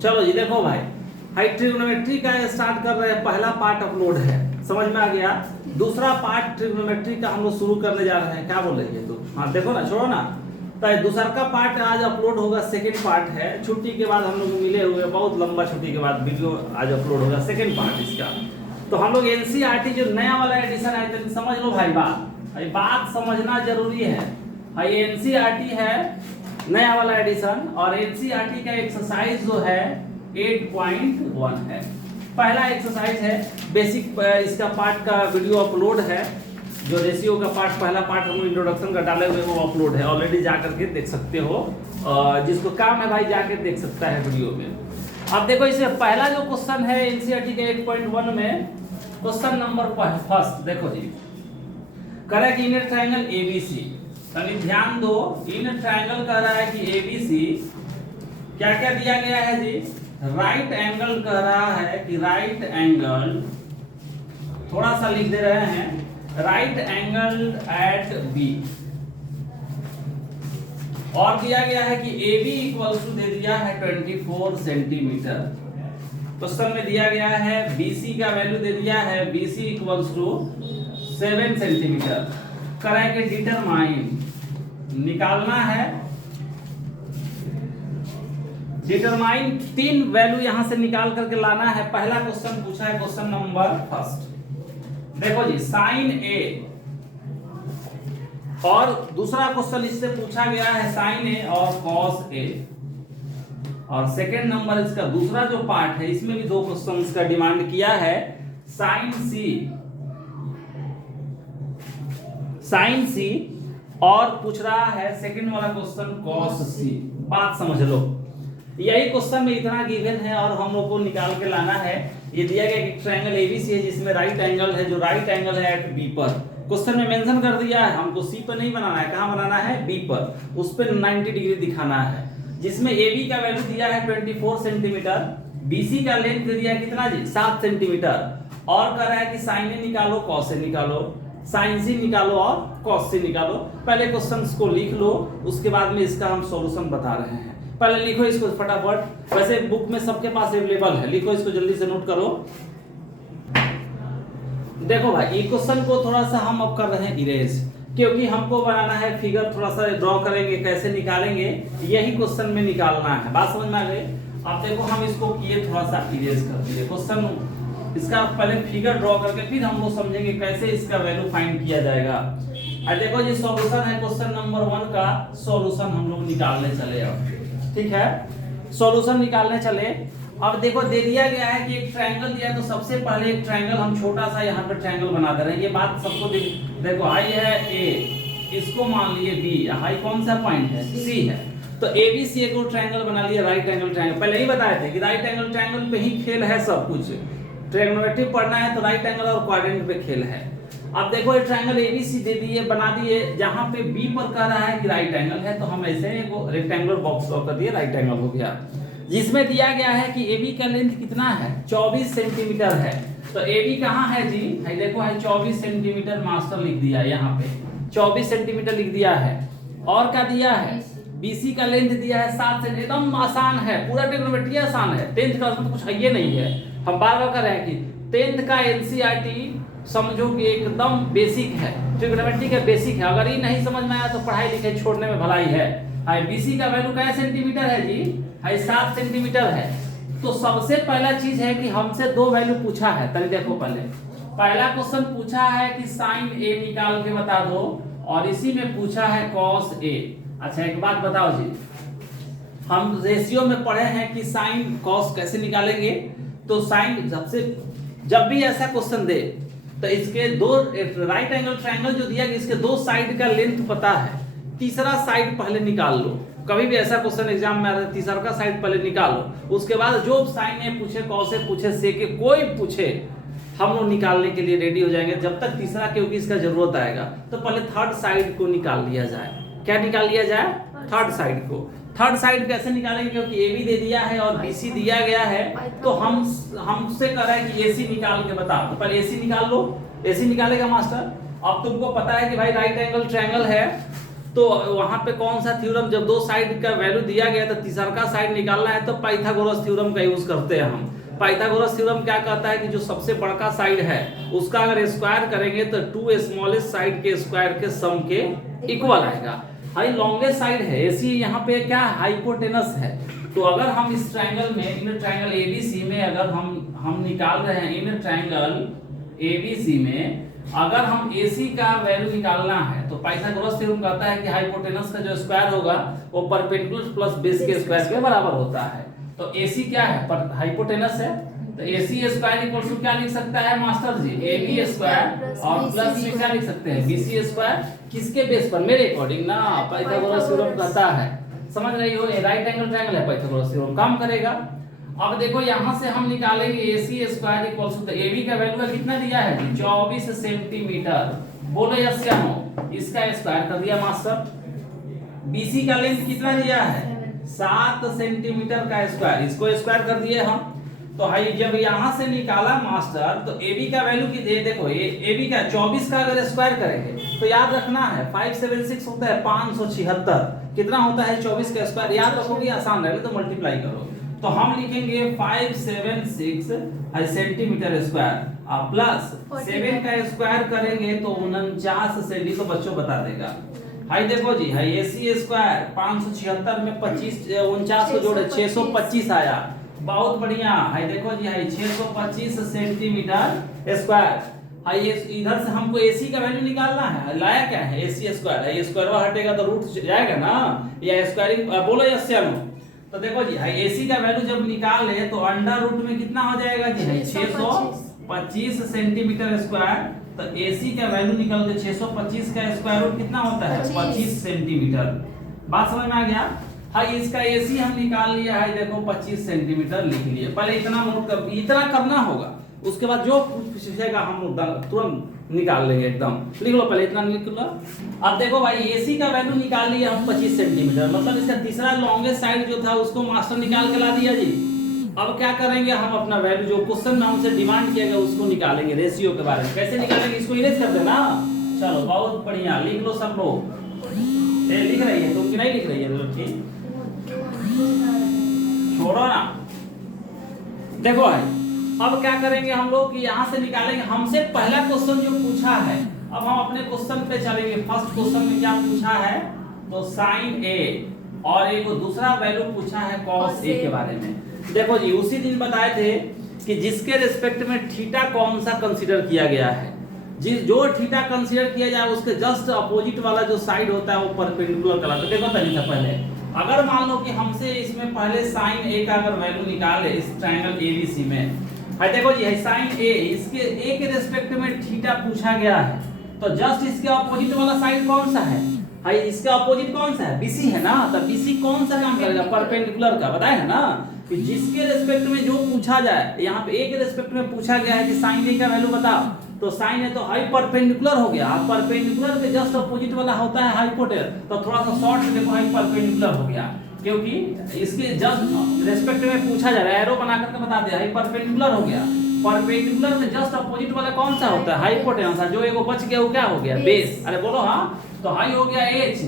चलो जी देखो भाई, हाई ट्रिग्नोमेट्री का स्टार्ट कर रहे हैं, पहला पार्ट अपलोड है, समझ में आ गया। दूसरा पार्ट ट्रिग्नोमेट्री का हम लोग शुरू करने जा रहे हैं। क्या बोल रही है तो हाँ देखो ना, छोड़ो ना। तो दूसरा का पार्ट आज अपलोड होगा, सेकंड पार्ट है। छुट्टी के बाद हम लोग मिले हुए, बहुत लंबा छुट्टी के बाद वीडियो आज अपलोड होगा, सेकंड पार्ट इसका। तो हम लोग एनसीईआरटी जो नया वाला एडिशन है, तो समझ लो भाई, बात समझना जरूरी है भाई। एनसीईआरटी है नया वाला एडिशन, और एनसीईआरटी का एक्सरसाइज जो है 8.1 है, पहला एक्सरसाइज है। बेसिक इसका पार्ट का वीडियो अपलोड है, जो रेशियो का पार्ट, पहला पार्ट हम इंट्रोडक्शन का डाले हुए वो अपलोड है ऑलरेडी, जा करके देख सकते हो। जिसको काम है भाई जाके देख सकता है वीडियो में। अब देखो इसमें पहला जो क्वेश्चन है एनसीईआरटी के 8.1 में, क्वेश्चन नंबर फर्स्ट देखो जी, कह कि इन ट्रायंगल एबीसी, तभी ध्यान दो, इन ट्रायंगल कह रहा है कि एबीसी क्या क्या दिया गया है जी, राइट एंगल कह रहा है कि राइट एंगल, थोड़ा सा लिख दे रहे हैं, राइट एंगल एट बी, और दिया गया है कि ए बी इक्वल टू दे दिया है 24 सेंटीमीटर। क्वेश्चन में दिया गया है बीसी का वैल्यू दे दिया है, बीसी इक्वल टू 7 सेंटीमीटर। करें कि डिटरमाइन, निकालना है डिटरमाइन, 3 वैल्यू यहां से निकाल करके लाना है। पहला क्वेश्चन पूछा है, क्वेश्चन नंबर फर्स्ट देखो जी, साइन ए, और दूसरा क्वेश्चन इससे पूछा गया है साइन ए और कॉस ए, और सेकंड नंबर इसका दूसरा जो पार्ट है, इसमें भी 2 क्वेश्चन का डिमांड किया है, साइन सी, और पूछ रहा है सेकंड वाला क्वेश्चन कॉस सी। बात समझ लो, यही क्वेश्चन में इतना गिवन है और हम लोग को निकाल के लाना है। ये दिया गया कि ट्रायंगल एबीसी है जिसमें राइट एंगल है, जो राइट एंगल है एट बी पर, क्वेश्चन में मेंशन कर दिया है, हमको सी पर नहीं बनाना है, कहां बनाना है, बी पर, उस पर 90 डिग्री दिखाना है। जिसमें ए बी का वैल्यू दिया है 24 सेंटीमीटर, बीसी का लेंथ दे दिया है कितना जी, 7 सेंटीमीटर, और कह रहा है कि साइन ए निकालो, कॉस ए निकालो, साइन सी निकालो और कॉस सी निकालो। पहले क्वेश्चंस को लिख लो, उसके बाद में इसका हम सॉल्यूशन बता रहे हैं। पहले लिखो इसको फटाफट, वैसे बुक में सबके पास अवेलेबल है, लिखो इसको जल्दी से, नोट करो। देखो भाई, ये क्वेश्चन को थोड़ा सा हम अब कर रहे हैं इरेज, क्योंकि हमको बनाना है फिगर, थोड़ा सा ड्रॉ करेंगे, कैसे निकालेंगे यही क्वेश्चन में निकालना है। बात समझ में आ गई? अब देखो हम इसको किए थोड़ा सा इरेज कर दिए क्वेश्चन, इसका पहले फिगर ड्रॉ करके फिर हम लोग समझेंगे कैसे इसका वैल्यू फाइंड किया जाएगा। और देखो जी सॉल्यूशन है क्वेश्चन नंबर 1 का, सॉल्यूशन हम लोग निकालने चले। अब ठीक है, सॉल्यूशन निकालने चले। अब देखो दे दिया गया है कि एक ट्रायंगल दिया है, तो सबसे पहले एक ट्रायंगल हम छोटा सा यहाँ पे ट्रायंगल बना दे रहे हैं। ये बात सबको देखो, हाई है ए, इसको मान लिए बी, हाई कौन सा पॉइंट है, सी है, तो ए बी सी को ट्रायंगल बना लिया, राइट एंगल ट्रायंगल। पहले ही बताए थे कि राइट एंगल ट्रायंगल पे ही खेल है सब कुछ, ट्रिग्नोमेट्री पढ़ना है तो राइट एंगल और क्वाड्रेंट पे खेल है। अब देखो ये ट्रायंगल एबीसी दे दिए, बना दिए, जहां पे बी पर कह रहा है कि राइट एंगल है, तो हम ऐसे एक रेक्टेंगुलर बॉक्स ड्रॉ कर दिए, राइट एंगल हो गया। जिसमें दिया गया है कि एबी का लेंथ कितना है, 24 सेंटीमीटर है, तो एबी कहां है जी, है देखो है 24 सेंटीमीटर, मास्टर लिख दिया यहाँ पे 24 सेंटीमीटर लिख दिया है। और क्या दिया है, बीसी का लेंथ दिया है 7 सेंटीमीटर। एकदम आसान है, पूरा ट्रिग्नोमेट्री आसान है, 10th क्लास में तो कुछ है ये नहीं है। हम बार बार कर रहे हैं कि 10th का एनसीईआरटी समझो कि एकदम बेसिक है, ट्रिग्नोमेट्री का बेसिक है। अगर ये नहीं समझ में आया तो पढ़ाई लिखाई छोड़ने में भलाई है। बीसी का वैल्यू क्या सेंटीमीटर है जी, 7 सेंटीमीटर है। तो सबसे पहला चीज है कि हमसे 2 वैल्यू पूछा है, तभी देखो पहला क्वेश्चन पूछा है कि साइन ए निकाल के बता दो, और इसी में पूछा है कॉस ए। अच्छा एक बात बताओ जी, हम रेशियो में पढ़े हैं कि साइन कॉस कैसे निकालेंगे। तो साइन जब भी ऐसा क्वेश्चन दे तो इसके 2 राइट एंगल ट्रायंगल जो दिया गया, इसके 2 साइड का लेंथ पता है, तीसरा साइड पहले निकाल लो। कभी भी ऐसा क्वेश्चन एग्जाम में आता है, तीसरा का साइड पहले निकालो, उसके बाद जो साइन ए पूछे, कॉस ए पूछे, सेक ए कोई पूछे, हम लोग निकालने के लिए रेडी हो जाएंगे। जब तक तीसरा क्योंकि इसका जरूरत आएगा, तो पहले थर्ड साइड को निकाल लिया जाए। क्या निकाल लिया जाए, थर्ड साइड को। थर्ड साइड कैसे निकालेंगे, क्योंकि ए बी दे दिया है और बी सी दिया गया है, तो हमसे कह रहा है कि ए सी निकाल के बता। तो पहले ए सी निकाल लो, ए सी निकालेगा मास्टर। अब तुमको पता है कि भाई राइट एंगल ट्रायंगल है, तो वहां पे कौन सा थ्योरम, जब दो साइड का वैल्यू दिया गया तो तीसरा का साइड निकालना है तो पाइथागोरस थ्योरम का यूज करते हैं हम। पाइथागोरस थ्योरम क्या कहता है कि जो सबसे बड़ा साइड है उसका अगर स्क्वायर करेंगे तो टू स्मॉलेस्ट साइड के स्क्वायर के सम के इक्वल आएगा। हाई लॉन्गेस्ट साइड है एसी, यहाँ पे क्या हाइपोटेनस है। तो अगर हम इस ट्रायंगल में, इन ट्रायंगल एबीसी में अगर हम निकाल रहे हैं, इन ट्रायंगल एबीसी में अगर हम AC का वैल्यू निकालना है तो पाइथागोरस थ्योरम कहता है कि हाइपोटेनस का जो स्क्वायर होगा वो परपेंडिकुलर प्लस बेस के स्क्वायर के बराबर होता है। तो AC क्या है, पर हाइपोटेनस है, तो AC स्क्वायर इक्वल टू क्या लिख सकता है मास्टर जी, AB स्क्वायर और प्लस में क्या लिख सकते हैं BC स्क्वायर। किसके बेस पर, मेरे अकॉर्डिंग ना, पाइथागोरस थ्योरम कहता है। समझ रही हो, ये राइट एंगल ट्रायंगल है, पाइथागोरस थ्योरम काम करेगा। अब देखो यहां से हम निकालेंगे AC square equal to AB का वैल्यू कितना दिया है जी 24 सेंटीमीटर, बोलो यस या नो, इसका स्क्वायर कर दिया मास्टर। BC का लेंथ कितना दिया है 7 सेंटीमीटर का स्क्वायर, इसको स्क्वायर कर दिए हम। तो हाई जब यहां से निकाला मास्टर तो AB का वैल्यू की देखो, ये AB का 24 का अगर स्क्वायर करेंगे तो याद रखना है 576 होता है 576, कितना होता है 24 का स्क्वायर, याद रखोगे आसान रहेगा तो मल्टीप्लाई करो। तो हम लिखेंगे 576 सेंटीमीटर स्क्वायर और प्लस 7 का स्क्वायर करेंगे तो 49 सेंटी, तो बच्चों बता देगा। हाई देखो जी, हाई AC स्क्वायर 576 में 25 49 को जोड़े 625 आया, बहुत बढ़िया। हाई देखो जी, हाई 625 सेंटीमीटर स्क्वायर। हाई इधर से हमको AC का वैल्यू निकालना है, लाया क्या है AC स्क्वायर है, ये स्क्वायर हटेगा तो रूट जाएगा ना, या स्क्वायरिंग बोलो यस या नो। तो देखो जी, हाई AC का वैल्यू जब निकाले तो अंडर रूट में कितना हो जाएगा जी, हाई 625 सेंटीमीटर स्क्वायर, तो AC का वैल्यू निकल के 625 का स्क्वायर रूट कितना होता है 25 सेंटीमीटर। बात समझ में आ गया। हाई इसका AC हम निकाल लिया है, देखो 25 सेंटीमीटर लिख लिए। पहले इतना नोट कर, इतना करना होगा, उसके बाद जो पूछेगा हम तुरंत निकाल लेंगे एकदम। लिख लो पहले इतना लिख लो। अब देखो भाई AC का वैल्यू निकाल लिया हम 25 सेंटीमीटर, मतलब इसका तीसरा लॉन्गेस्ट साइड जो था उसको मास्टर निकाल के ला दिया जी। अब क्या करेंगे हम अपना वैल्यू जो क्वेश्चन में हमसे डिमांड किया गया उसको निकालेंगे, रेशियो के बारे में। कैसे निकालेंगे, इसको इरेज कर देना। चलो बहुत बढ़िया, लिख लो सब लोग। लिख रही है तुम कि नहीं लिख रही है लड़की, छोड़ो ना। देखो भाई अब क्या करेंगे हम लोग कि यहाँ से निकालेंगे, हमसे पहला क्वेश्चन जो पूछा है, अब हम अपने क्वेश्चन पे चलेंगे। फर्स्ट क्वेश्चन में क्या पूछा है, तो साइन A और एक दूसरा वैल्यू पूछा है cos A के बारे में। देखो जी, उसी दिन बताए थे कि जिसके रिस्पेक्ट में थीटा कौन सा कंसीडर किया गया है, जो थीटा कंसीडर किया जाए उसके जस्ट अपोजिट वाला जो साइड होता है वो परपेंडिकुलर कहलाता है। देखो तरीका पहले, अगर मान लो कि हमसे इसमें पहले साइन A का अगर वैल्यू निकाले इस ट्रायंगल ABC में, है देखो जी साइन A, इसके A के रिस्पेक्ट में थीटा पूछा गया है, तो जस्ट इसके अपोजिट वाला साइड कौन सा है, हाई इसका अपोजिट कौन सा है BC है ना, तो BC कौन सा काम करेगा परपेंडिकुलर का, बताया है ना कि जिसके रिस्पेक्ट में जो पूछा जाए, यहाँ पे A के रिस्पेक्ट में पूछा गया है कि साइन A का वैल्यू बताओ, तो साइन A तो हाई परपेंडिकुलर हो गया, परपेंडिकुलर के जस्ट अपोजिट वाला होता है हाइपोटेनस, तो थोड़ा सा शॉर्ट में देखो हाई परपेंडिकुलर हो गया, क्योंकि इसके जस्ट रिस्पेक्ट में पूछा जा रहा है, एरो बना करके बता दिया हाई परपेंडिकुलर हो गया। परपेंडिकुलर के जस्ट अपोजिट वाला कौन सा होता है हाइपोटेनस, जो एगो बच गया वो क्या हो गया बेस, अरे बोलो हाँ, तो हाई हो गया H,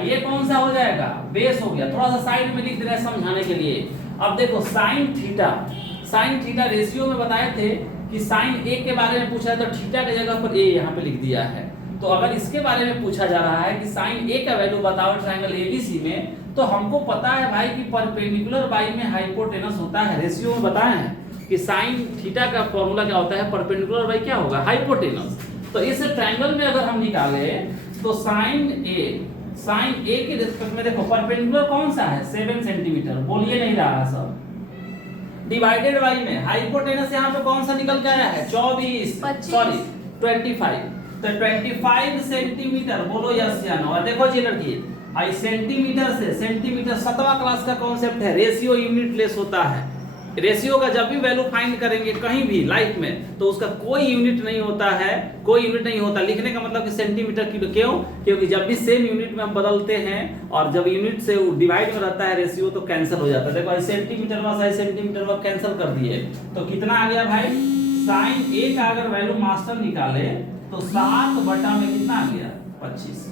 ये कौन सा हो जाएगा बेस हो गया। थोड़ा सा साइड में लिख दे रहे हैं समझाने के लिए। अब देखो साइन थीटा रेशियो में बताए थे कि साइन A के बारे में पूछा है तो थीटा की जगह पर A यहाँ पे लिख दिया है। तो अगर इसके बारे में पूछा जा रहा है कि साइन A का वैल्यू बताओ ट्रायंगल ABC में, तो हमको पता है भाई कि परपेंडिकुलर बाई में हाइपोटेनस होता है, रेशियो में बताए हैं कि साइन थीटा का फॉर्मूला क्या होता है परपेंडिकुलर बाई क्या होगा हाइपोटेनस। तो इस ट्रायंगल में अगर हम निकाले तो साइन A के रिस्पेक्ट में देखो परपेंडिकुलर कौन सा है 7 सेंटीमीटर, बोलिए नहीं रहा सब, डिवाइडेड बाई में हाइपोटेनस यहाँ पे कौन सा निकल के आया है 25, तो 25 सेंटीमीटर, बोलो यस या नो। देखो जी लड़की, आई सेंटीमीटर से सेंटीमीटर 7वां क्लास का कॉन्सेप्ट है, रेशियो यूनिट लेस होता है। रेशियो का जब भी वैल्यू फाइंड करेंगे कहीं भी लाइफ में तो उसका कोई यूनिट नहीं होता है, कोई यूनिट नहीं होता। लिखने का मतलब कि सेंटीमीटर किलो, क्यों, क्योंकि जब भी सेम यूनिट में हम बदलते हैं और जब यूनिट से डिवाइड में रहता है रेशियो तो कैंसिल हो जाता है। देखो सेंटीमीटर व सेंटीमीटर व कैंसिल कर दिए तो कितना आ गया भाई, साइन A का अगर वैल्यू मास्टर निकाले तो 7 बटा में कितना आ गया 25,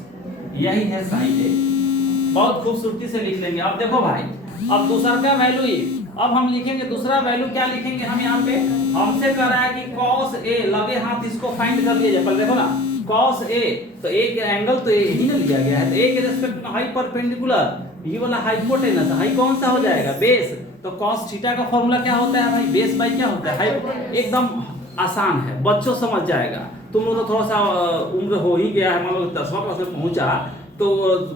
यही है साइन ए। बहुत खूबसूरती से लिख लेंगे। अब देखो भाई, अब दूसरा का वैल्यू ये, अब हम लिखेंगे दूसरा वैल्यू क्या लिखेंगे हम यहाँ पे, हमसे कह रहा है कि cos a, लगे हाथ इसको फाइंड कर लीजिए। पहले देखो ना, cos a, तो a के एंगल तो यही ना लिया गया है, तो a के रेस्पेक्ट में हाई परपेंडिकुलर, ये वाला हाइपोटेनस, हाई कौन सा हो जाएगा, बेस। तो cos थीटा का फॉर्मूला क्या होता है भाई, बेस बाई क्या होता है, हाई। एकदम आसान है, बच्चों समझ जाएगा। तुम लोग तो थोड़ा सा उम्र हो ही गया है, मान लो 10वां क्लास में पहुंचा, तो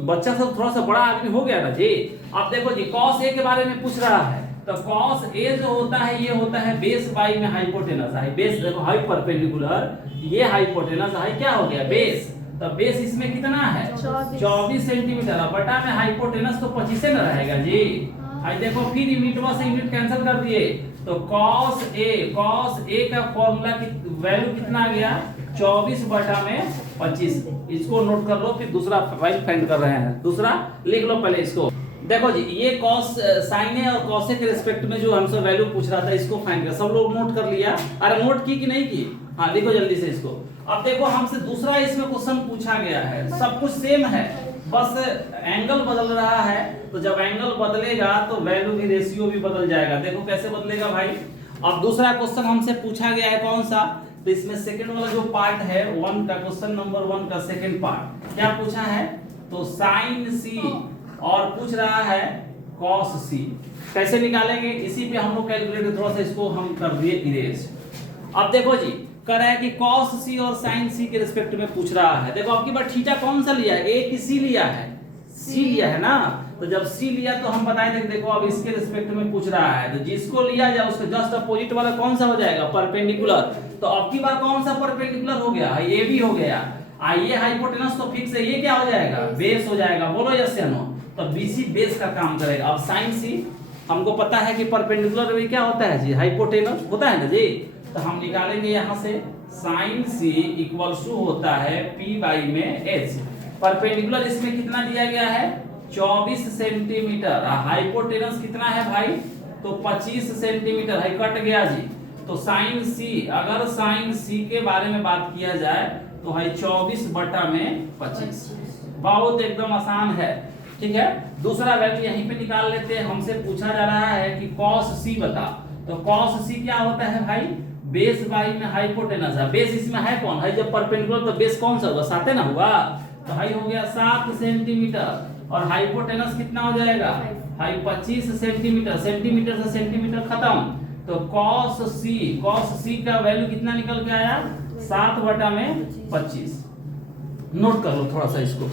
बच्चा सब थोड़ा सा बड़ा आदमी हो गया ना जी। अब देखो जी, cos a के बारे में पूछ रहा है, तो cos a जो होता है ये होता है बेस बाई में हाइपोटेनस, हाई बेस देखो, हाई परपेंडिकुलर, ये हाइपोटेनस, हाई क्या हो गया, बेस। तो बेस इसमें कितना है 24 सेंटीमीटर, बटा में हाइपोटेनस तो 25 न रहेगा जी। आई देखो फिर यूनिटवा से यूनिट कैंसिल कर दिए, तो cos a का फॉर्मूला की वैल्यू कितना आ गया, 24 बटा में 25। इसको नोट कर लो, फिर दूसरा वैल्यू फाइंड कर रहे हैं। दूसरा लिख लो पहले इसको। देखो जी, ये cos sin a और cos a के रिस्पेक्ट में जो हमसे वैल्यू पूछ रहा था, इसको फाइंड कर। सब लोग नोट कर लिया? अरे नोट की कि नहीं की? हाँ लिखो जल्दी से इसको। अब देखो हमसे दूसरा इसमें क्वेश्चन पूछा गया है, सब कुछ सेम है, बस एंगल बदल रहा है। तो जब एंगल बदलेगा तो वैल्यू भी, रेशियो भी बदल जाएगा। देखो कैसे बदलेगा भाई। अब दूसरा क्वेश्चन हमसे पूछा गया है कौन सा, तो इसमें सेकंड वाला जो पार्ट है 1 का, क्वेश्चन नंबर 1 का सेकंड पार्ट क्या पूछा है, तो साइन सी और पूछ रहा है cos सी। कैसे निकालेंगे, इसी पे हम लोग कैलकुलेट, थोड़ा सा इसको हम कर दिए इरेज। अब देखो जी, कह रहा है कि cos c और sin c के रिस्पेक्ट में पूछ रहा है। देखो आपकी बार थीटा कौन सा लिया है, a की c लिया है, c लिया है ना। तो जब c लिया तो हम बताए थे, देखो अब इसके रिस्पेक्ट में पूछ रहा है, तो जिसको लिया जाए उसके जस्ट अपोजिट वाला कौन सा हो जाएगा, परपेंडिकुलर। तो अब की बार कौन सा परपेंडिकुलर हो गया, ये भी हो गया। ये हाइपोटेनस तो फिक्स है, ये क्या हो जाएगा, बेस हो जाएगा। बोलो यस या नो। तो BC बेस का काम करेगा। अब sin c हमको पता है कि परपेंडिकुलर में क्या होता है जी, हाइपोटेनस होता है ना जी। तो हम निकालेंगे यहाँ से sin c इक्वल्स टू होता है p बाई में h। परपेंडिकुलर इसमें कितना दिया गया है, 24 सेंटीमीटर। हाइपोटेनस कितना है भाई, तो 25 सेंटीमीटर है, कट गया जी। तो sin c, अगर sin c के बारे में बात किया जाए तो है 24 बटा में 25। बहुत एकदम आसान है, ठीक है। दूसरा वैल्यू यहीं पे निकाल लेते हैं। हमसे पूछा जा रहा है कि cos c बता, तो cos c क्या होता है भाई, बेस बाई में हाइपोटेनस है। बेस इसमें है कौन है, जब परपेंडिकुलर तो बेस कौन सा होगा, 7 ना हुआ। तो हाई हो गया 7 सेंटीमीटर, और हाइपोटेनस कितना हो जाएगा, हाई 25 सेंटीमीटर। सेंटीमीटर से सेंटीमीटर खत्म। तो cos c का वैल्यू कितना निकल के आया, 7 बटा में 25। नोट कर लो थोड़ा सा इसको।